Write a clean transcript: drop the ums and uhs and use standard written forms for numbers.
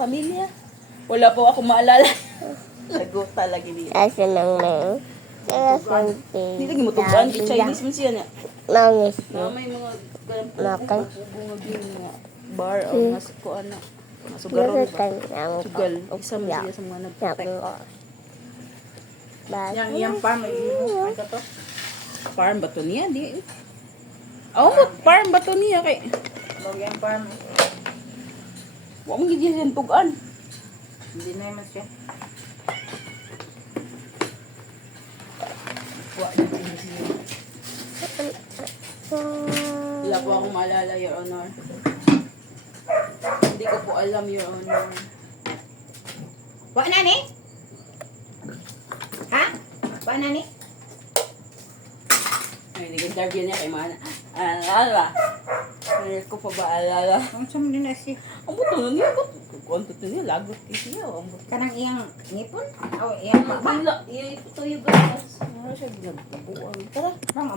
pamilya. Wala po ako maalala. Lago talaga dito. Asa nang may. Asa Hindi lagi mo tugan. Di Chinese man siya niya. Nangis Na mo. may mga Makan. bunga din mga bar o mas kuan na. Masugaron ba? Sugal. Isa man siya sa mga nag-protect. Yang farm ay ano to? Farm ba to niya? Di. Oh, farm ba to niya kay? Yang farm. Wa mo gid yan tugan. Hindi na naman siya. Wala po akong maalala, Your Honor. Hindi ko po alam, Your Honor. Wa na ni? Ha? Wa na ni? Ay, nag-interview niya kay Mana. Alala. Hindi ko pa ba alala? Ang sama din na siya. Ang buto na niya. Konto to niya. Lagot kayo siya. Ang buto. Kanang iyang ngipon? O iyang baba? Wala. Iya ito yung gatas. Ano siya ginagtabuan. Tara. Parang